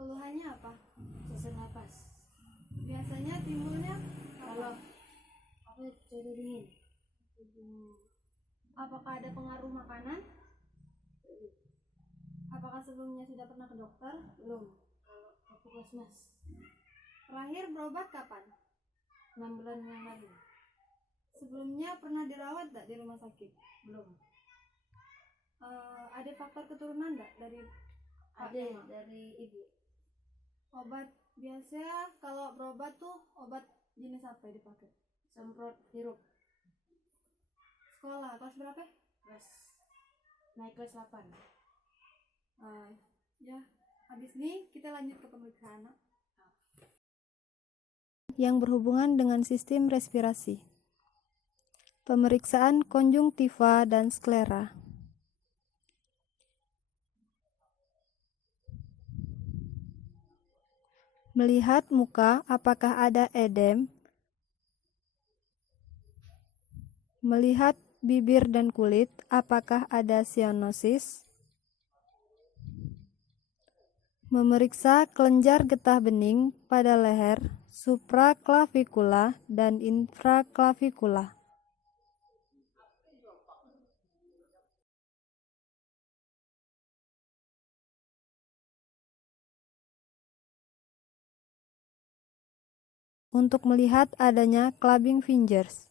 Keluhannya apa? Sesak napas. Biasanya timbulnya Kalau apa? jadi dingin. Apakah ada pengaruh makanan? Apakah sebelumnya sudah pernah ke dokter? Belum. Kalau ke puskesmas Terakhir berobat kapan? 6 bulan yang lalu. Sebelumnya pernah dirawat tak di rumah sakit? Belum. Ada faktor keturunan tak dari Ada Pak? dari ibu. Obat biasanya kalau berobat tuh obat jenis apa yang dipakai? Semprot hirup. Sekolah kelas berapa? Naik kelas 8. Ya, habis ini kita lanjut ke pemeriksaan yang berhubungan dengan sistem respirasi. Pemeriksaan konjungtiva dan sklera. Melihat muka apakah ada edem. Melihat bibir dan kulit apakah ada sianosis. Memeriksa kelenjar getah bening pada leher, supraklavikula dan infraklavikula. Untuk melihat adanya clubbing fingers.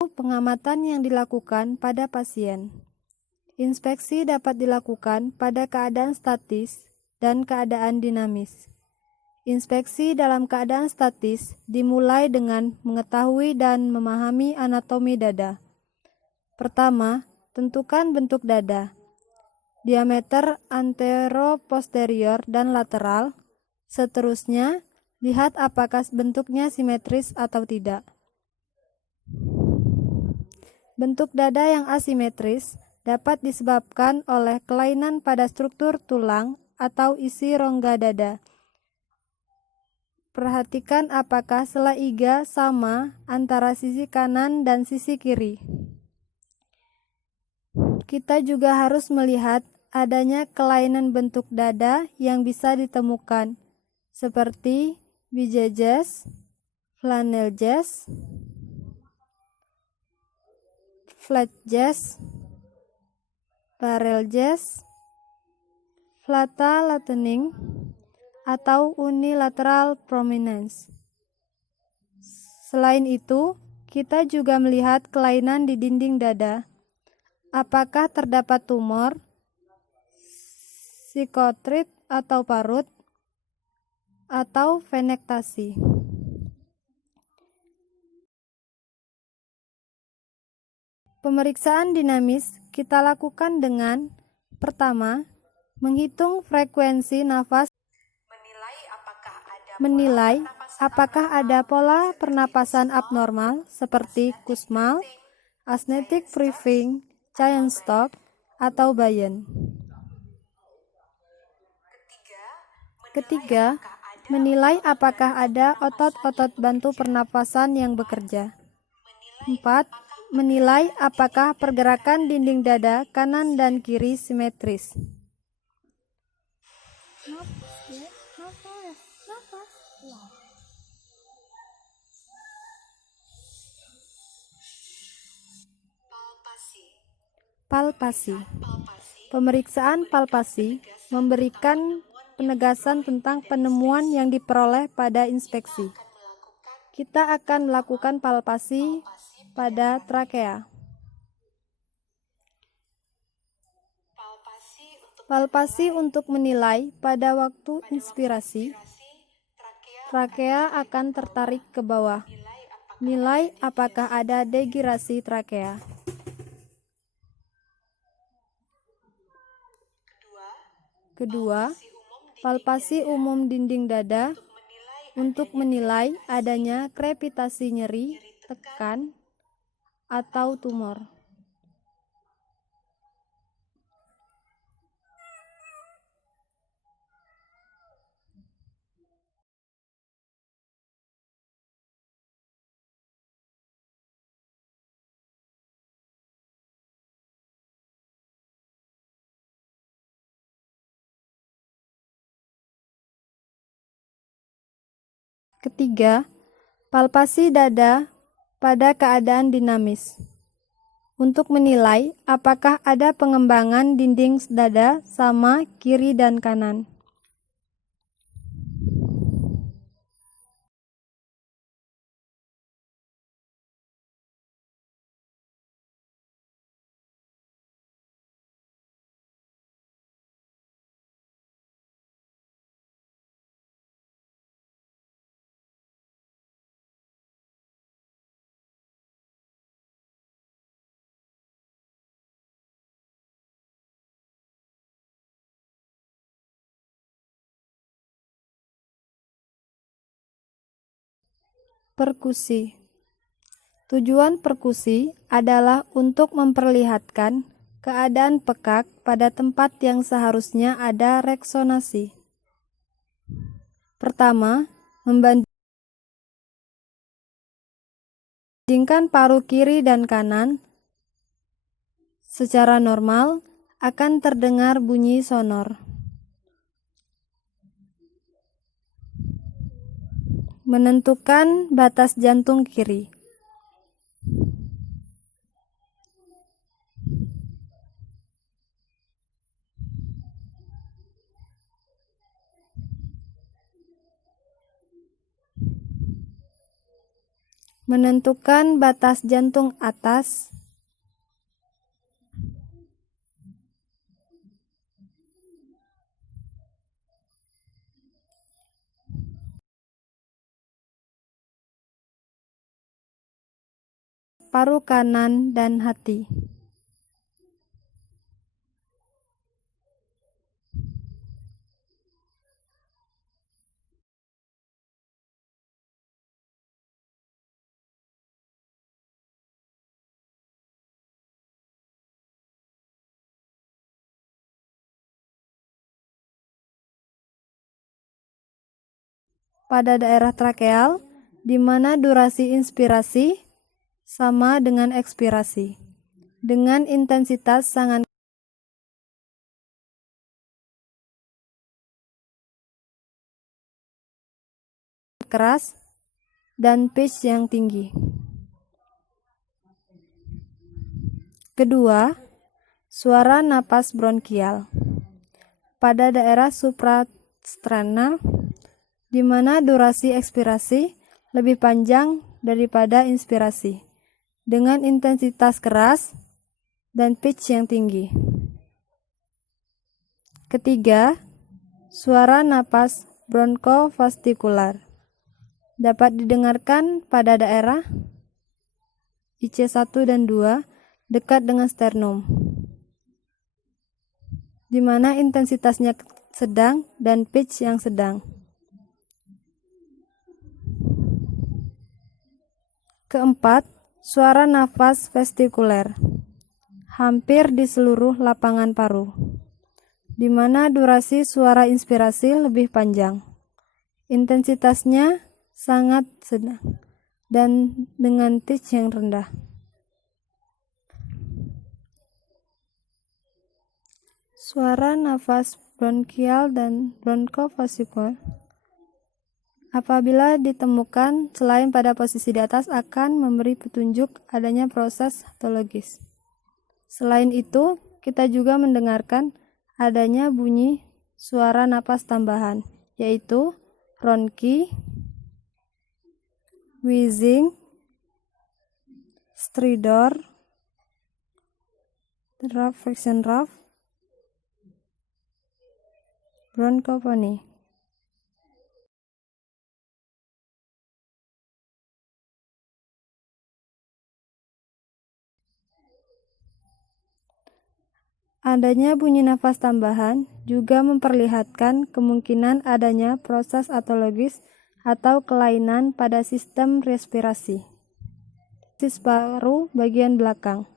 Pengamatan yang dilakukan pada pasien. Inspeksi dapat dilakukan pada keadaan statis dan keadaan dinamis. Inspeksi dalam keadaan statis dimulai dengan mengetahui dan memahami anatomi dada. Pertama, tentukan bentuk dada, diameter antero-posterior dan lateral. Seterusnya, lihat apakah bentuknya simetris atau tidak. Bentuk dada yang asimetris dapat disebabkan oleh kelainan pada struktur tulang atau isi rongga dada. Perhatikan apakah sela iga sama antara sisi kanan dan sisi kiri. Kita juga harus melihat adanya kelainan bentuk dada yang bisa ditemukan, seperti BJJ, flannel jazz, flat jazz, barrel jazz, flata flattening, atau unilateral prominence. Selain itu, kita juga melihat kelainan di dinding dada. Apakah terdapat tumor, sikotrit atau parut, atau venektasi. Pemeriksaan dinamis kita lakukan dengan pertama, menghitung frekuensi nafas, menilai apakah ada pola pernapasan abnormal seperti Kussmaul, asthmatic breathing, Cheyne-Stokes, atau Bayern. Ketiga, menilai apakah ada otot-otot bantu pernapasan yang bekerja. 4. Menilai apakah pergerakan dinding dada kanan dan kiri simetris. Palpasi. Pemeriksaan palpasi memberikan penegasan tentang penemuan yang diperoleh pada inspeksi. Kita akan melakukan palpasi pada trakea. Palpasi untuk menilai pada waktu inspirasi, trakea akan tertarik ke bawah. Nilai apakah ada degirasi trakea. Kedua, palpasi umum dinding dada untuk menilai adanya krepitasi nyeri, tekan, atau tumor. Ketiga, palpasi dada pada keadaan dinamis. Untuk menilai apakah ada pengembangan dinding dada sama kiri dan kanan. Perkusi. Tujuan perkusi adalah untuk memperlihatkan keadaan pekak pada tempat yang seharusnya ada resonansi. Pertama, membandingkan paru kiri dan kanan. Secara normal akan terdengar bunyi sonor. Menentukan batas jantung kiri. Menentukan batas jantung atas. Paru kanan dan hati. Pada daerah trakeal, di mana durasi inspirasi sama dengan ekspirasi, dengan intensitas sangat keras dan pitch yang tinggi. Kedua, suara napas bronkial. Pada daerah suprasternal, di mana durasi ekspirasi lebih panjang daripada inspirasi, dengan intensitas keras dan pitch yang tinggi. Ketiga, suara napas bronkofastikular dapat didengarkan pada daerah IC1 dan 2 dekat dengan sternum, di mana intensitasnya sedang dan pitch yang sedang. Keempat, suara nafas vestikuler hampir di seluruh lapangan paru, di mana durasi suara inspirasi lebih panjang, intensitasnya sangat sedang, dan dengan pitch yang rendah. Suara nafas bronkial dan bronkofastikular apabila ditemukan selain pada posisi di atas akan memberi petunjuk adanya proses patologis. Selain itu, kita juga mendengarkan adanya bunyi suara napas tambahan, yaitu ronki, wheezing, stridor, friction rough, bronchophony. Adanya bunyi nafas tambahan juga memperlihatkan kemungkinan adanya proses patologis atau kelainan pada sistem respirasi. Paru bagian belakang.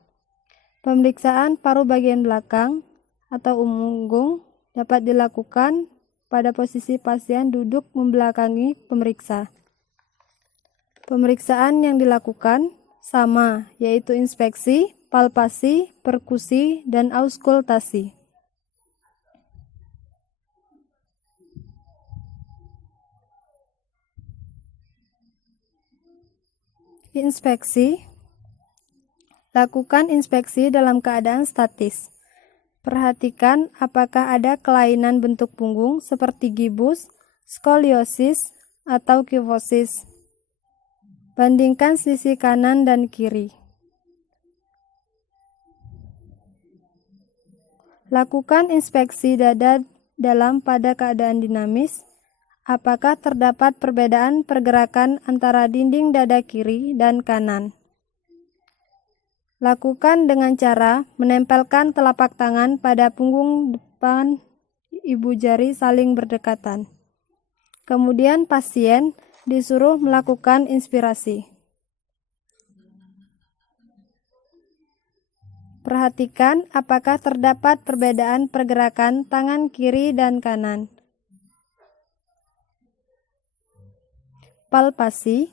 Pemeriksaan paru bagian belakang atau umunggung dapat dilakukan pada posisi pasien duduk membelakangi pemeriksa. Pemeriksaan yang dilakukan sama, yaitu inspeksi, palpasi, perkusi, dan auskultasi. Inspeksi. Lakukan inspeksi dalam keadaan statis. Perhatikan apakah ada kelainan bentuk punggung seperti gibus, skoliosis, atau kifosis. Bandingkan sisi kanan dan kiri. Lakukan inspeksi dada dalam pada keadaan dinamis. Apakah terdapat perbedaan pergerakan antara dinding dada kiri dan kanan? Lakukan dengan cara menempelkan telapak tangan pada punggung depan ibu jari saling berdekatan. Kemudian pasien disuruh melakukan inspirasi. Perhatikan apakah terdapat perbedaan pergerakan tangan kiri dan kanan. Palpasi.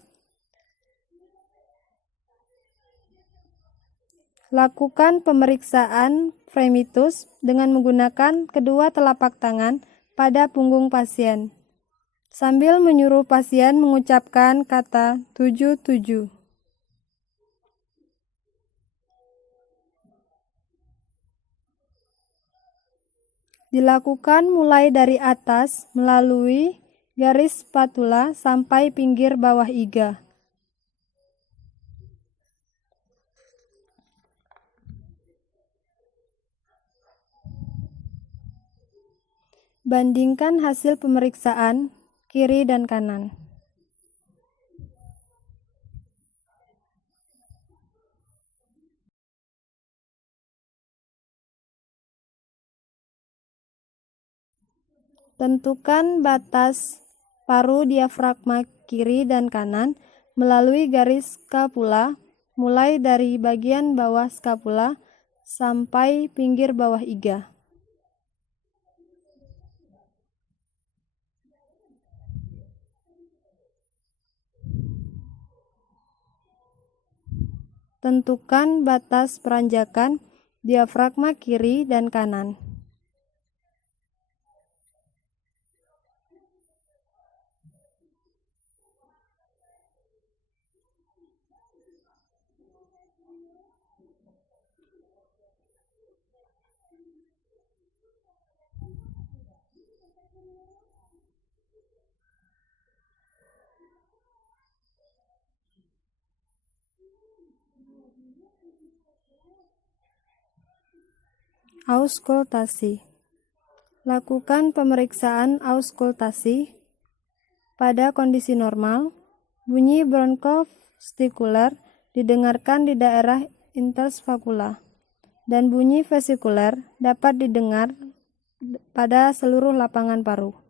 Lakukan pemeriksaan fremitus dengan menggunakan kedua telapak tangan pada punggung pasien, sambil menyuruh pasien mengucapkan kata 77. Dilakukan mulai dari atas melalui garis spatula sampai pinggir bawah iga. Bandingkan hasil pemeriksaan kiri dan kanan. Tentukan batas paru diafragma kiri dan kanan melalui garis skapula, mulai dari bagian bawah skapula sampai pinggir bawah iga. Tentukan batas peranjakan diafragma kiri dan kanan. Auskultasi. Lakukan pemeriksaan auskultasi. Pada kondisi normal, bunyi bronkostikuler didengarkan di daerah interspakula, dan bunyi vesikuler dapat didengar pada seluruh lapangan paru.